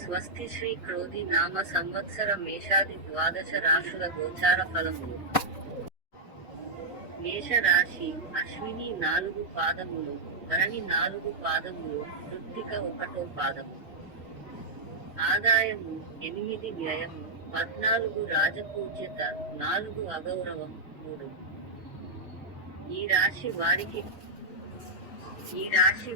స్వస్తి శ్రీ క్రోధి నామ సంవత్సర మేషాది ద్వాదశ రాశుల గోచార ఫలములు. మేషరాశి అశ్విని 4 పాదములు, భరణి 4 పాదములు, కృత్తిక 1 పాదము. ఆదాయము 8, వ్యయము 14, రాజపూజ్యత 4, అగౌరవం 3. ఈ రాశి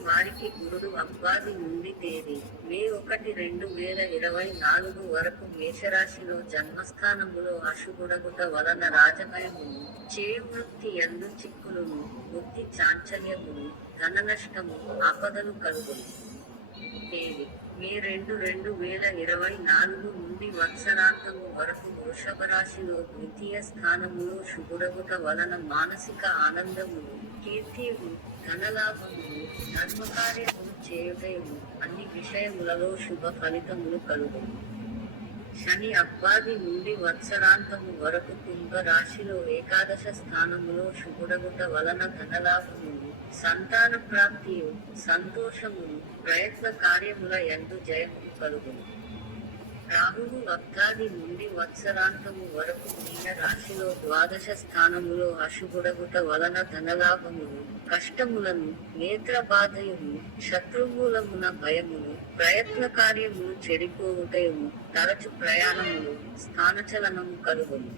వారికి గురుడు అబ్బాది నుండి తేదీ మే 1, 2024 వరకు మేషరాశిలో జన్మస్థానములో అశుభుడగుట వలన రాజమయమును, చేవృత్తి యందు చిక్కులును, బుద్ధి చాంచల్యమును, ధననష్టము, ఆపదలు కలుగును. తేదీ మే 2, 2024 నుండి వత్సరాంతము వరకు వృషభరాశిలో ద్వితీయ స్థానములో శుభుడగుట వలన మానసిక ఆనందమును, కీర్తియు, ధనలాభమును, ధర్మకార్యమును చేయుటయును, అన్ని విషయములలో శుభ ఫలితములు కలుగును. శని అబ్బాది నుండి వత్సరాంతము వరకు కుంభ రాశిలో ఏకాదశ స్థానములో శుభుడగుట వలన ధనలాభమును, సంతాన ప్రాప్తియు, సంతోషమును, ప్రయత్న కార్యముల యందు జయము కలుగును. రాహువు అబ్దాది నుండి వత్సరాంతము వరకు మీన రాశిలో ద్వాదశ స్థానములో అశుభుడగుట వలన ధనలాభమును, కష్టములను, నేత్రబాధయును, శత్రుమూలమున భయమును, ప్రయత్న కార్యములు చెడిపోవుటయును, తరచు ప్రయాణములు, స్థానచలనము కలుగును.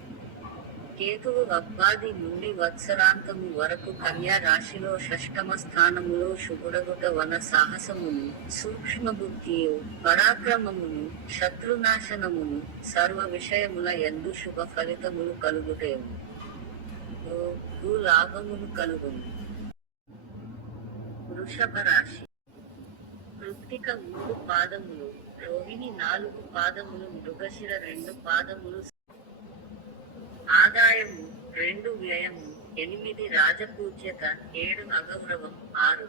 కేతువు అబ్బాది నుండి వత్సరాంతము వరకు కన్యా రాశిలో షష్టమ స్థానములో శుభుడగుట వన సాహసమును, సూక్ష్మబుద్ధియు, పరాక్రమమును, శత్రునాశనమును, సర్వ విషయముల యందు శుభ ఫలితములు కలుగుటయును. లాభమును కలుగును. వృషభ రాశి కృత్తిక 3 పాదములు, రోహిణి 4 పాదములు, మృగశిర 2 పాదములు. ఆదాయము 2, వ్యయము 8, రాజపూజ్యత 7, అగౌరవం 6.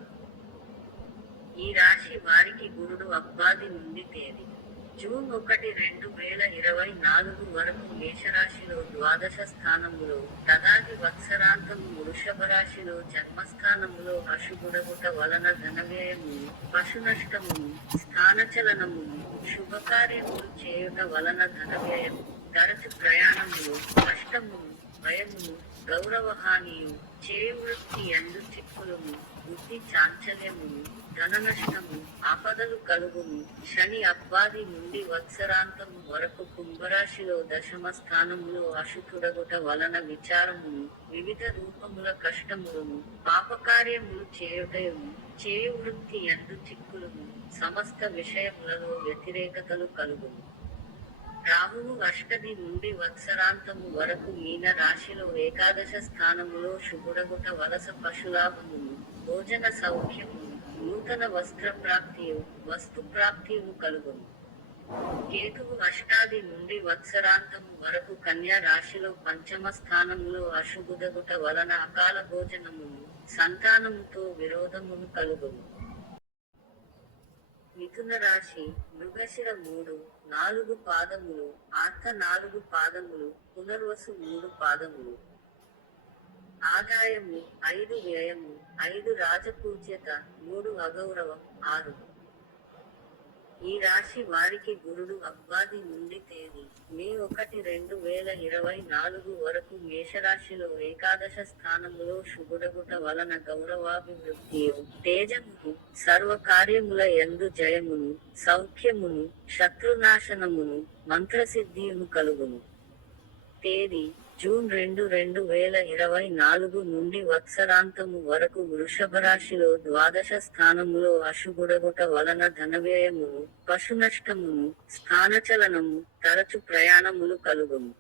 ఈ రాశి వారికి గురుడు అబ్బాది నుండి తేదీ జూన్ 1, 2024 వరకు మేషరాశిలో ద్వాదశ స్థానములో, తదాది వత్సరాంతము వృషభరాశిలో జన్మస్థానములో అశుభుడగుట వలన ధనవ్యయమును, పశునష్టమును, స్థానచలనమును, శుభకార్యములు చేయుట వలన ధనవ్యయము, తరచు ప్రయాణములు, కష్టమును, భయమును, గౌరవహానియు, చేవృత్తి యందు చిక్కులును, బుద్ధి చాంచల్యమును, ధననష్టము, ఆపదలు కలుగును. శని అబ్బాది నుండి వత్సరాంతము వరకు కుంభరాశిలో దశమ స్థానములో అశుతుడగుట వలన విచారమును, వివిధ రూపముల కష్టములను, పాపకార్యములు చేయుటయును, చేవృత్తి యందు చిక్కులును, సమస్త విషయములలో వ్యతిరేకతలు కలుగును. రాహువు అష్టమి నుండి వత్సరాంతము వరకు మీన రాశిలో ఏకాదశ స్థానములో శుభుడగుట వలస పశులాభమును, భోజన సౌఖ్యమును, నూతన వస్త్ర ప్రాప్తియు, వస్తు ప్రాప్తియు కలుగును. కేతువు అష్టాది నుండి వత్సరాంతము వరకు కన్యా రాశిలో పంచమ స్థానములో అశుభుడగుట వలన అకాల భోజనమును, సంతానముతో విరోధమును కలుగును. మిథున రాశి మృగశిర 3, 4 పాదములు, ఆర్త 4 పాదములు, పునర్వసు 3 పాదములు. ఆదాయము 5, వ్యయము 5, రాజపూజ్యత 3, అగౌరవం 6. ఈ రాశి వారికి గురుడు అబ్బాది నుండి తేదీ మే 1, 2024 వరకు మేషరాశిలో ఏకాదశ స్థానములో శుభుడగుట వలన గౌరవాభివృద్ధియు, తేజమును, సర్వ కార్యముల యందు జయమును, సౌఖ్యమును, శత్రునాశనమును, మంత్రసిద్ధియును కలుగును. తేదీ జూన్ 2, 2024 నుండి వత్సరాంతము వరకు వృషభరాశిలో ద్వాదశ స్థానములో అశుభుడగుట వలన ధనవ్యయమును, పశునష్టమును, స్థానచలనము, తరచు ప్రయాణములు కలుగును.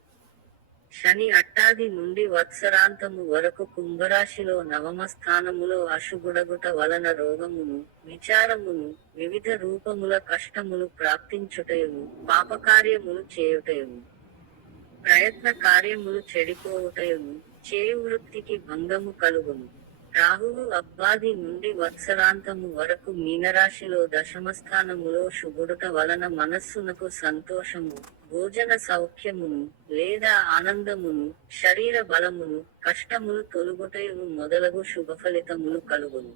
శని అట్టాది నుండి వత్సరాంతము వరకు కుంభరాశిలో నవమ స్థానములో అశుభుడగుట వలన రోగమును, విచారమును, వివిధ రూపముల కష్టములు ప్రాప్తించుటయును, పాపకార్యములు చేయుటయును, ప్రయత్న కార్యములు చెడిపోవుటయును, చేయువృత్తికి భంగము కలుగును. రాహువు అబ్బాది నుండి వత్సరాంతము వరకు మీనరాశిలో దశమస్థానములో శుభుడుట వలన మనస్సునకు సంతోషము, భోజన సౌఖ్యమును, లేదా ఆనందమును, శరీర బలమును, కష్టములు తొలుగుటయును మొదలగు శుభఫలితములు కలుగును.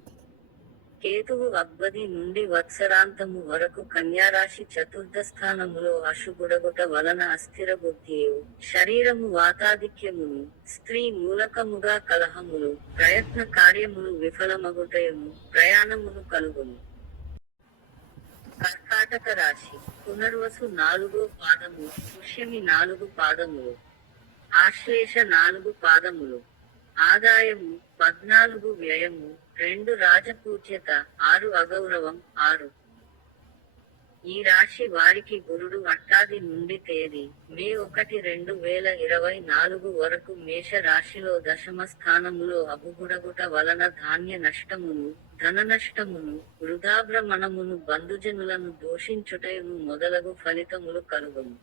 కేతువు అబ్బది నుండి వత్సరాంతము వరకు కన్యారాశి చతుర్థ స్థానములో అశుగుడగుట వలన అస్థిర బుద్ధియు, శరీరము వాతాధిక్యమును, స్త్రీ మూలకముగా కలహములు, ప్రయత్న కార్యములు విఫలమగుటయును, ప్రయాణమును కలుగును. కర్కాటక రాశి పునర్వసు 4వ పాదము, పుష్యమి 4 పాదములు, ఆశ్లేష 4 పాదములు. ఆదాయము 14, వ్యయము 2, రాజపూజ్యత 6, అగౌరవం 6. ఈ రాశి వారికి గురుడు అట్టాది నుండి తేదీ మే 1, 2024 వరకు మేష రాశిలో దశమ స్థానములో అబుగుడగుట వలన ధాన్య నష్టమును, ధన నష్టమును, వృధాభ్రమణమును, బంధుజనులను దూషించుటయును మొదలగు ఫలితములు కలుగును.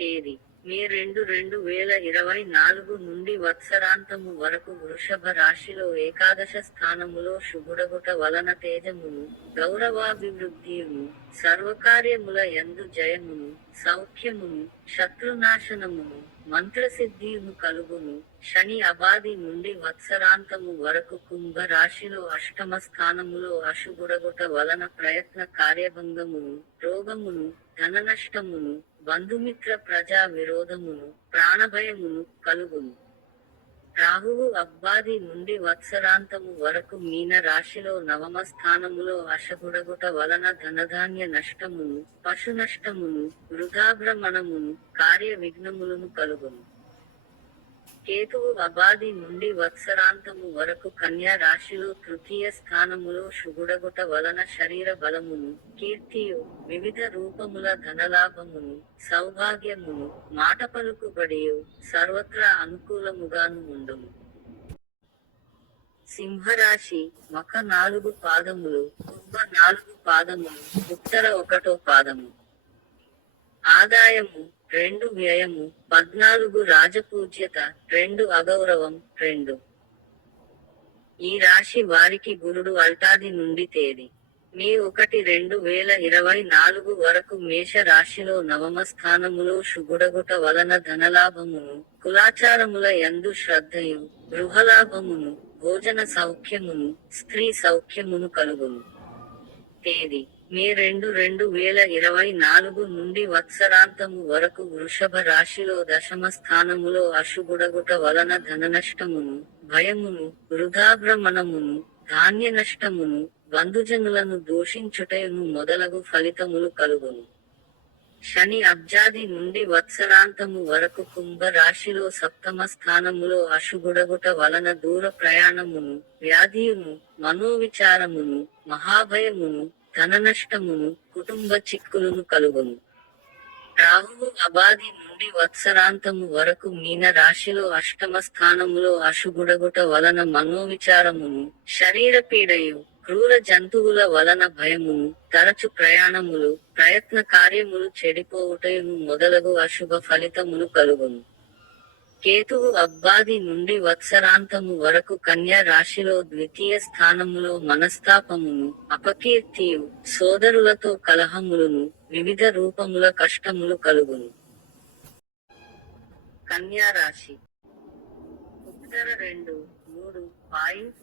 తేదీ మే 2, 2024 నుండి వత్సరాంతము వరకు వృషభ రాశిలో ఏకాదశ స్థానములో శుభుడగుట వలన తేజమును, గౌరవాభివృద్ధియును, సర్వకార్యముల యందు జయమును, సౌఖ్యమును, శత్రునాశనమును, మంత్రసిద్ధియును కలుగును. శని అబాది నుండి వత్సరాంతము వరకు కుంభ రాశిలో అష్టమ స్థానములో అశుగుడగుట వలన ప్రయత్న కార్యభంగమును, రోగమును, ధననష్టమును, బంధుమిత్ర ప్రజా విరోధమును, ప్రాణభయమును కలుగును. రాహువు అబ్బాది నుండి వత్సరాంతము వరకు మీన రాశిలో నవమ స్థానములో అశగుడగుట వలన ధనధాన్య నష్టమును, పశు నష్టమును, వృధాభ్రమణమును, కార్య విఘ్నములను కలుగును. కేతువు అబాది నుండి వత్సరాంతము వరకు కన్యా రాశిలో తృతీయ స్థానములో శుగుడగుట వలన శరీర బలమును, కీర్తియు, వివిధ రూపముల ధనలాభమును, సౌభాగ్యమును, మాట పలుకుబడియు, సర్వత్రా అనుకూలముగాను ఉండును. సింహరాశి మఖ 4 పాదములు, కుంభ 4 పాదములు, ఉత్తర 1 పాదము. ఆదాయము 2, వ్యయము 14, రాజపూజ్యత 2, అగౌరవం 2. ఈ రాశి వారికి గురుడు అల్టాది నుండి తేదీ మే 1, 2024 వరకు మేష రాశిలో నవమ స్థానములో శుగుడగుట వలన ధనలాభమును, కులాచారముల యందు శ్రద్ధయు, గృహలాభమును, భోజన సౌఖ్యమును, స్త్రీ సౌఖ్యమును కలుగును. తేదీ మే 2, 2024 నుండి వత్సరాంతము వరకు వృషభ రాశిలో దశమ స్థానములో అశుగుడగుట వలన ధననష్టమును, భయమును, వృధాభ్రమణమును, ధాన్య నష్టమును, బంధుజనులను దూషించుటయును మొదలగు ఫలితములు కలుగును. శని అబ్జాది నుండి వత్సరాంతము వరకు కుంభ రాశిలో సప్తమ స్థానములో అశుగుడగుట వలన దూర ప్రయాణమును, వ్యాధియును, మనోవిచారమును, మహాభయమును, ధననష్టమును, కుటుంబ చిక్కులను కలుగును. రాహువు అబాది నుండి వత్సరాంతము వరకు మీన రాశిలో అష్టమ స్థానములో అశుగుడగుట వలన మనోవిచారమును, శరీరపీడయు, క్రూర జంతువుల వలన భయమును, తరచు ప్రయాణములు, ప్రయత్న కార్యములు చెడిపోవుటయును మొదలగు అశుభ ఫలితములు కలుగును. కేతువు అబ్బాది నుండి వత్సరాంతము వరకు కన్యా రాశిలో ద్వితీయ స్థానములో మనస్తాపమును, అపకీర్తియు, సోదరులతో కలహములను, వివిధ రూపముల కష్టములు కలుగును. కన్యా రాశి ఉత్తర 2, 3,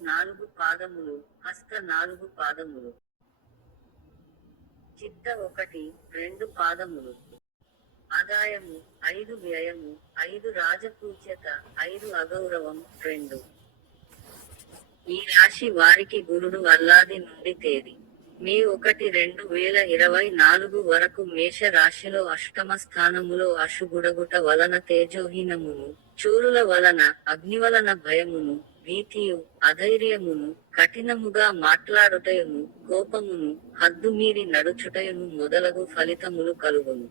4 పాదములు, హస్త 4 పాదములు, చిత్త 1, 2 పాదములు. ఆదాయము 5, వ్యయము 5, రాజపూజ్యత 5, అగౌరవం 2. ఈ రాశి వారికి గురుడు అల్లాది నుండి తేదీ మే 1, 2024 వరకు మేష రాశిలో అష్టమ స్థానములో అశుగుడగుట వలన తేజోహీనమును, చూరుల వలన, అగ్నివలన భయమును, భీతియు, అధైర్యమును, కఠినముగా మాట్లాడుటయును, కోపమును, హద్దుమీరి నడుచుటయును మొదలగు ఫలితములు కలుగును.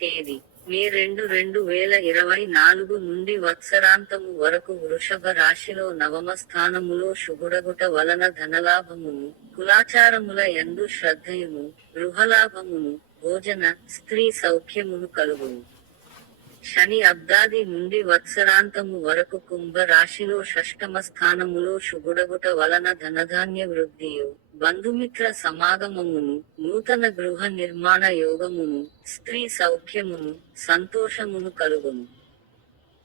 తేదీ మే 2, 2024 నుండి వత్సరాంతము వరకు వృషభ రాశిలో నవమ స్థానములో శుగుడగుట వలన ధనలాభమును, కులాచారముల యందు శ్రద్ధయును, గృహలాభమును, భోజన, స్త్రీ సౌఖ్యమును కలుగును. శని అబ్దాది నుండి వత్సరాంతము వరకు కుంభ రాశిలో షష్టమ స్థానములో శుగుడగుట వలన ధనధాన్య వృద్ధియు, బంధుమిత్ర సమాగమమును, నూతన గృహ నిర్మాణ యోగమును, స్త్రీ సౌఖ్యమును, సంతోషమును కలుగును.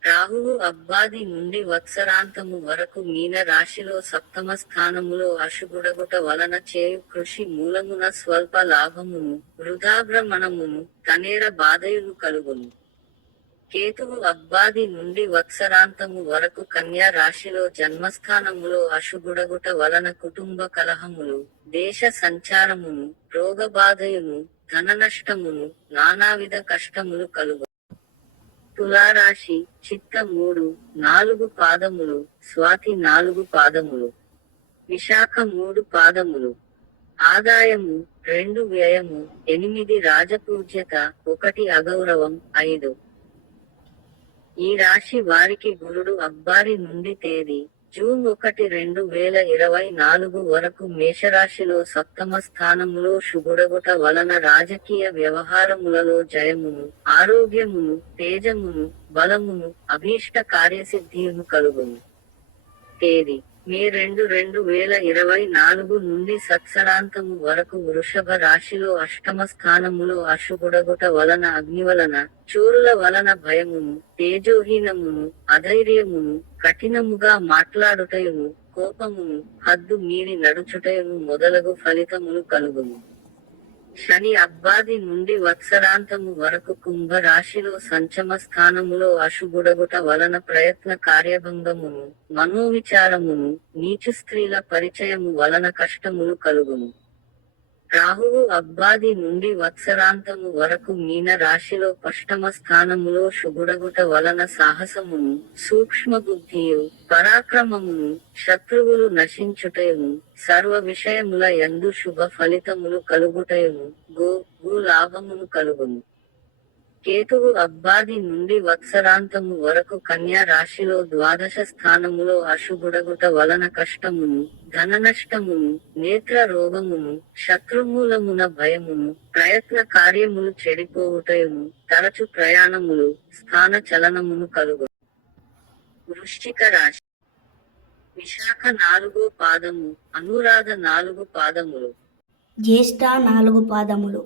రాహువు అబ్బాది నుండి వత్సరాంతము వరకు మీన రాశిలో సప్తమ స్థానములో అశుగుడగుట వలన చేయు కృషి మూలమున స్వల్ప లాభమును వృధాభ్రమణమును తనేర బాధయును కలుగును. కేతువు అబ్బాది నుండి వత్సరాంతము వరకు కన్యా రాశిలో జన్మస్థానములో అశుగుడగుట వలన కుటుంబ కలహములు, దేశ సంచారమును, రోగబాధయును, ధననష్టమును, నానావిధ కష్టములు కలుగు. తులారాశి చిత్త 3, 4 పాదములు, స్వాతి 4 పాదములు, విశాఖ 3 పాదములు. ఆదాయము 2, వ్యయము 8, రాజపూజ్యత 1, అగౌరవం 5. ఈ రాశి వారికి గురుడు అబ్బారి నుండి తేదీ జూన్ 1, 2024 వరకు మేషరాశిలో సప్తమ స్థానములో శుభుడగుట వలన రాజకీయ వ్యవహారములలో జయమును, ఆరోగ్యమును, తేజమును, బలమును, అభీష్ట కార్యసిద్ధియును కలుగును. తేదీ మే 2, 2024 నుండి సత్సరాంతము వరకు వృషభ రాశిలో అష్టమ స్థానములో అశుభుడగుట వలన అగ్నివలన, చోరుల వలన భయమును, తేజోహీనమును, అధైర్యమును, కఠినముగా మాట్లాడుటయును, కోపమును, హద్దు మీరి నడుచుటయును మొదలగు ఫలితములు కలుగును. శని అబ్బాది నుండి వత్సరాంతము వరకు కుంభ రాశిలో సంచమ స్థానములో అశుభుడగుట వలన ప్రయత్న కార్యభంగమును, మనోవిచారమును, నీచు స్త్రీల పరిచయము వలన కష్టములు కలుగును. రాహువు అబ్బాది నుండి వత్సరాంతము వరకు మీన రాశిలో అష్టమ స్థానములో శుభుడగుట వలన సాహసమును, సూక్ష్మ బుద్ధియు, పరాక్రమమును, శత్రువులు నశించుటయును, సర్వ విషయముల యందు శుభ ఫలితములు కలుగుటయును, భూ లాభమును కలుగును. కేతువు అబ్బాది నుండి వత్సరాంతము వరకు కన్యా రాశిలో ద్వాదశ స్థానములో అశుభుడగుట వలన కష్టమును, ధననష్టమును, నేత్ర రోగమును, శత్రుమూలమున భయమును, ప్రయత్న కార్యములు చెడిపోవుటయును, తరచు ప్రయాణములు, స్థాన చలనమును కలుగు. వృశ్చిక రాశి విశాఖ 4 పాదము, అనురాధ 4 పాదములు, జ్యేష్ఠ 4 పాదములు.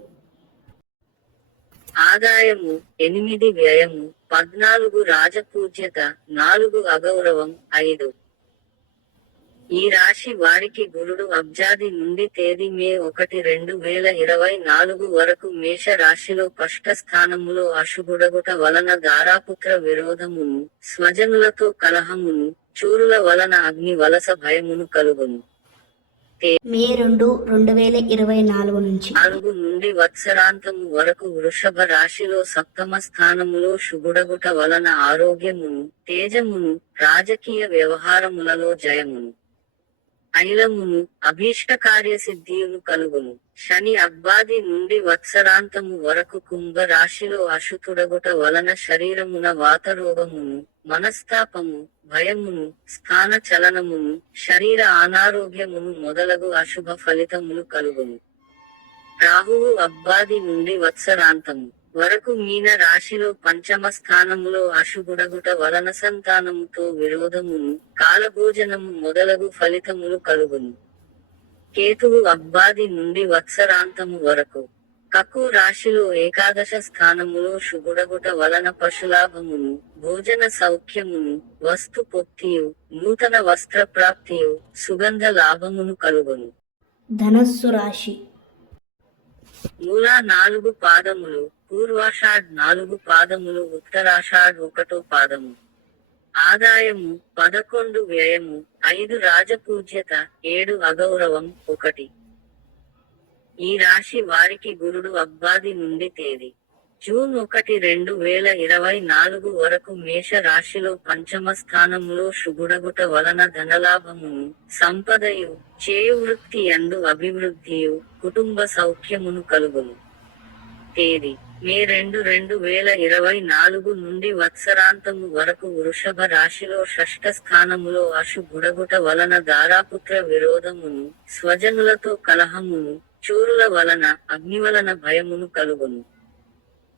ఆదాయము 8, వ్యయము 14, రాజపూజ్యత 4, అగౌరవం 5. ఈ రాశి వారికి గురుడు అబ్జాది నుండి తేదీ మే 1, 2024 వరకు మేష రాశిలో షష్ఠ స్థానములో అశుభుడగుట వలన దారాపుత్ర విరోధమును, స్వజనులతో కలహమును, చూరుల వలన అగ్ని వలస భయమును కలుగును. మే 2, 2024 నుంచి 4 నుండి వత్సరాంతము వరకు వృషభ రాశిలో సప్తమ స్థానములో శుభుడగుట వలన ఆరోగ్యమును, తేజమును, రాజకీయ వ్యవహారములలో జయమును, ఐలమును, అభీష్ట కార్యసిద్ధియును కలుగును. శని అబ్బాది నుండి వత్సరాంతము వరకు కుంభ రాశిలో అశుతుడగుట వలన శరీరమున వాతరోగమును, మనస్తాపము, భయమును, స్థాన చలనమును, శరీర అనారోగ్యమును మొదలగు అశుభ ఫలితములు కలుగును. రాహువు అబ్బాది నుండి వత్సరాంతము వరకు మీన రాశిలో పంచమ స్థానములో అశుభుడగుట వలన సంతానముతో విరోధమును, కాలభోజనము మొదలగు ఫలితములు కలుగును. కేతువు అబ్బాది నుండి వత్సరాంతము వరకు కకు రాశిలో ఏకాదశ స్థానములో శుభుడగుట వలన పశులాభమును, భోజన సౌఖ్యమును, వస్తు పొత్తియు, నూతన వస్త్ర ప్రాప్తియు, సుగంధ లాభమును కలుగును. ధనస్సు రాశి మూల 4 పాదములు, పూర్వాషాఢ్ 4 పాదములు, ఉత్తరాషాఢ్ 1 పాదము. ఆదాయము 11, వ్యయము 5, రాజపూజ్యత 7, అగౌరవం 1. ఈ రాశి వారికి గురుడు అబ్బాది నుండి తేదీ జూన్ 1, 2024 వరకు మేష రాశిలో పంచమ స్థానములో శుభుడగుట వలన ధనలాభమును, సంపదయు, చేయు వృత్తి యందు అభివృద్ధియు, కుటుంబ సౌఖ్యమును కలుగును. తేదీ మే 2, 2024 నుండి వత్సరాంతము వరకు వృషభ రాశిలో షష్ఠ స్థానములో అశుభుడగుట వలన దారాపుత్ర విరోధమును, స్వజనులతో కలహమును, చూరుల వలన, అగ్నివలన భయమును కలుగును.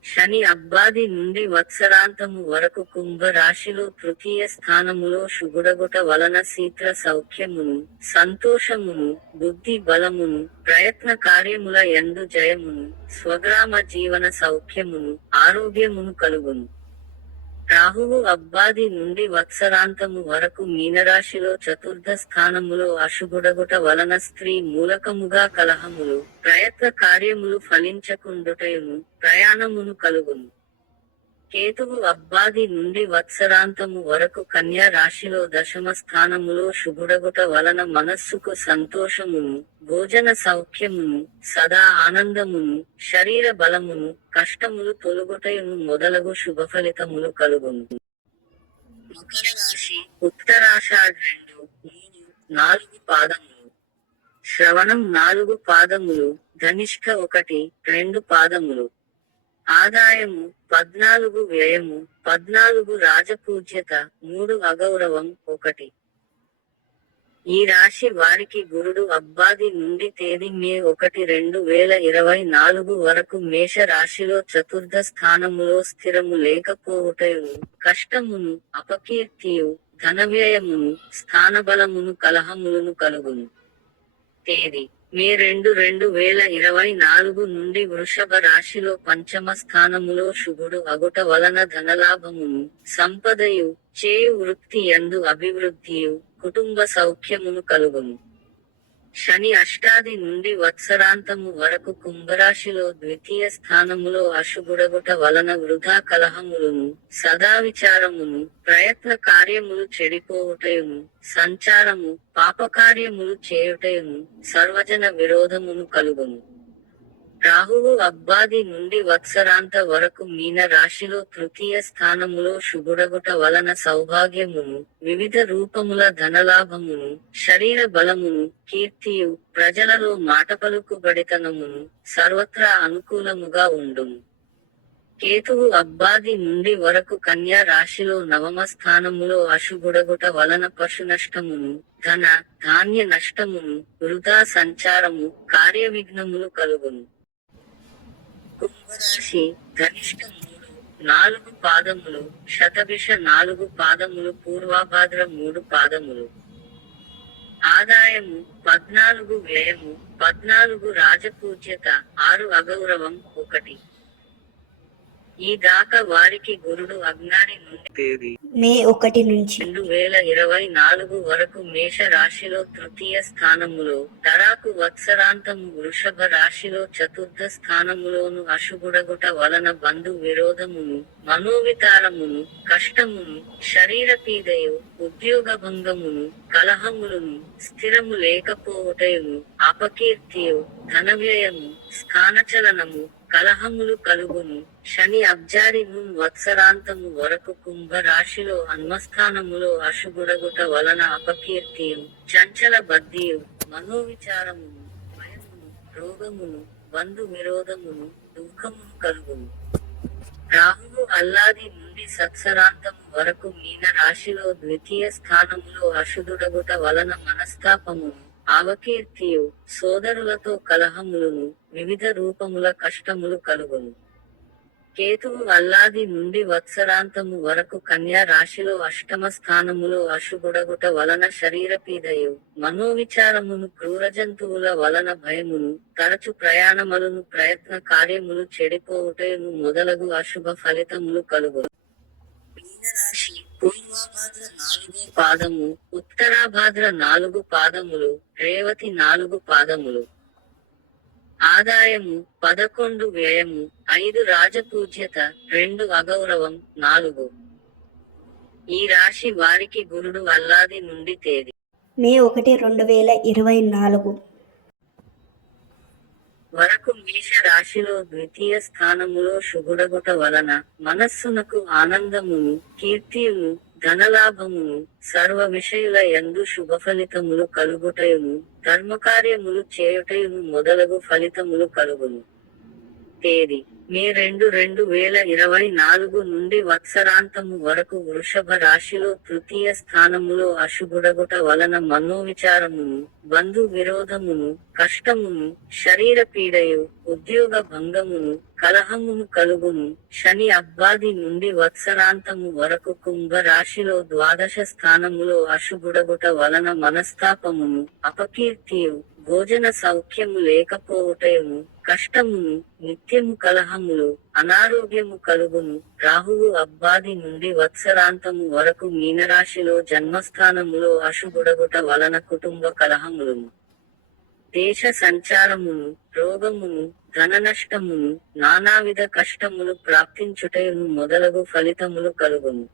శని అబ్బాది నుండి వత్సరాంతము వరకు కుంభ రాశిలో తృతీయ స్థానములో శుభుడగుట వలన శీత్ర సౌఖ్యమును, సంతోషమును, బుద్ధి బలమును, ప్రయత్న కార్యముల యందు జయమును, స్వగ్రామ జీవన సౌఖ్యమును, ఆరోగ్యమును కలుగును. రాహువు అబ్బాది నుండి వత్సరాంతము వరకు మీనరాశిలో చతుర్థ స్థానములో అశుభుడగుట వలన స్త్రీ మూలకముగా కలహములు, ప్రయత్న కార్యములు ఫలించకుండుటయును, ప్రయాణమును కలుగును. కేతువు అబ్బాది నుండి వత్సరాంతము వరకు కన్యా రాశిలో దశమ స్థానములో శుభుడగుట వలన మనస్సుకు సంతోషమును, భోజన సౌఖ్యమును, సదా ఆనందమును, శరీర బలమును, కష్టములు తొలుగుటయును మొదలగు శుభఫలితములు కలుగును. మకర రాశి ఉత్తరాషాఢ 2, 3, 4 పాదములు, శ్రవణం 4 పాదములు, ధనిష్క 1, 2 పాదములు. ఆదాయము 14, వ్యయము 14, రాజపూజ్యత 3, అగౌరవం 1. ఈ రాశి వారికి గురుడు అబ్బాది నుండి తేదీ మే 1, 2024 వరకు మేష రాశిలో చతుర్థ స్థానములో స్థిరము లేకపోవుటయును, కష్టమును, అపకీర్తియు, ధనవ్యయమును, స్థానబలమును కలహములను కలుగును. తేదీ మే 2, 2024 నుండి వృషభ రాశిలో పంచమ స్థానములో శుభుడు అగుట వలన ధనలాభమును, సంపదయు, చేయు వృత్తి యందు అభివృద్ధియు, కుటుంబ సౌఖ్యమును కలుగును. శని అష్టాది నుండి వత్సరాంతము వరకు కుంభరాశిలో ద్వితీయ స్థానములో అశుభుడగుట వలన వృధా కలహములును, సదా విచారమును, ప్రయత్న కార్యములు చెడిపోవుటయును, సంచారము, పాపకార్యములు చేయుటయును, సర్వజన విరోధమును కలుగును. రాహువు అబ్బాది నుండి వత్సరాంత వరకు మీన రాశిలో తృతీయ స్థానములో శుభుడగుట వలన సౌభాగ్యమును, వివిధ రూపముల ధనలాభమును, శరీర బలమును, కీర్తియు, ప్రజలలో మాటపలుకుబడితనమును, సర్వత్రా అనుకూలముగా ఉండును. కేతువు అబ్బాది నుండి వరకు కన్యా రాశిలో నవమ స్థానములో అశుభుడగుట వలన పశు నష్టమును, ధన, ధాన్య నష్టమును, వృధా సంచారము, కార్యవిఘ్నములు కలుగును. కుంభరాశి ధనిష్ట 3, 4 పాదములు, శతభిష 4 పాదములు, పూర్వాభాద్ర 3 పాదములు. ఆదాయము 14, వ్యయము 14, రాజపూజ్యత 6, అగౌరవం 1. ఈ దాకా వారికి గురుడు అజ్ఞాని నుండి తేదీ మే 1 నుంచి 2024 వరకు మేష రాశిలో తృతీయ స్థానములో, తరాకు వత్సరాంతము వృషభ రాశిలో చతుర్థ స్థానములోను అశుభుడగుట వలన బంధు విరోధమును, మనోవితారమును, కష్టమును, శరీర పీడయు, ఉద్యోగ భంగమును, కలహములను, స్థిరము లేకపోవుటయును, అపకీర్తియు, ధనవ్యయము, స్థానచలనము, కలహములు కలుగును. శని అబ్జారి వత్సరాంతము వరకు కుంభ రాశిలో అన్మస్థానములో అశుభుడగుట వలన అపకీర్తియు, చంచల బద్ధియు, మనోవిచారమును, భయమును, రోగమును, బంధు విరోధమును, దుఃఖమును కలుగును. రాహువు అల్లాది నుండి సత్సరాంతము వరకు మీన రాశిలో ద్వితీయ స్థానములో అశుద్ధుడగుట వలన మనస్తాపమును, అవకీర్తియు, సోదరులతో కలహములను, వివిధ రూపముల కష్టములు కలుగును. కేతువు అల్లాది నుండి వత్సరాంతము వరకు కన్యా రాశిలో అష్టమ స్థానములో అశుభుడగుట వలన శరీరపీడయు, మనోవిచారమును, క్రూరజంతువుల వలన భయమును, తరచు ప్రయాణములను, ప్రయత్న కార్యములు చెడిపోవుటయును మొదలగు అశుభ ఫలితములు కలుగును. మీనరాశి పూర్వాభాద్ర 4 పాదము, ఉత్తరాభాద్ర 4 పాదములు, రేవతి 4 పాదములు. ఆదాయము 11, వ్యయము 5, రాజపూజ్యత 2, అగౌరవం 4. ఈ రాశి వారికి గురుడు అల్లాది నుండి తేదీ మే 1, 2024 వరకు మేష రాశిలో ద్వితీయ స్థానములో శుభుడగుట వలన మనస్సునకు ఆనందమును, కీర్తియును, ధనలాభమును, సర్వ విషయుల యందు శుభఫలితములు కలుగుటయును, ధర్మకార్యములు చేయుటయును మొదలగు ఫలితములు కలుగును. తేదీ మే 2, 2024 నుండి వత్సరాంతము వరకు వృషభ రాశిలో తృతీయ స్థానములో అశుభుడగుట వలన మనోవిచారమును, బంధు విరోధమును, కష్టమును, శరీర పీడయు, ఉద్యోగ భంగమును, కలహమును కలుగును. శని అబ్బాది నుండి వత్సరాంతము వరకు కుంభ రాశిలో ద్వాదశ స్థానములో అశుభుడగుట వలన మనస్తాపమును, అపకీర్తియు, భోజన సౌఖ్యము లేకపోవుటయును, కష్టమును, నిత్యము కలహములు, అనారోగ్యము కలుగును. రాహువు అబ్బాది నుండి వత్సరాంతము వరకు మీనరాశిలో జన్మస్థానములో అశుభుడగుట వలన కుటుంబ కలహములును, దేశ సంచారమును, రోగమును, ధననష్టమును, నానావిధ కష్టములు ప్రాప్తించుటయును మొదలగు ఫలితములు కలుగును.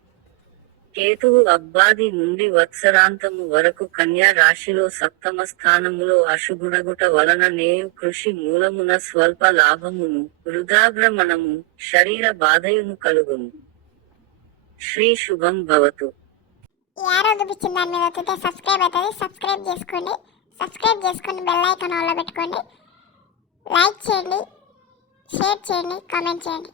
కేతువు అబ్బాది నుండి వత్సరాంతము వరకు కన్యా రాశిలో సప్తమ స్థానములో అశుభుడగుట వలన నేయు కృషి మూలమున స్వల్ప లాభమును, వృధాభ్రమణము, శరీర బాధయును కలుగును. శ్రీ శుభం భవతు. ఈ యారో చూపించిన దాని మీద వస్తే సబ్స్క్రైబ్ అవుతుంది. సబ్స్క్రైబ్ చేసుకొని బెల్ ఐకాన్ ఆన్లో పెట్టుకోండి. లైక్ చేయండి, షేర్ చేయండి, కామెంట్ చేయండి.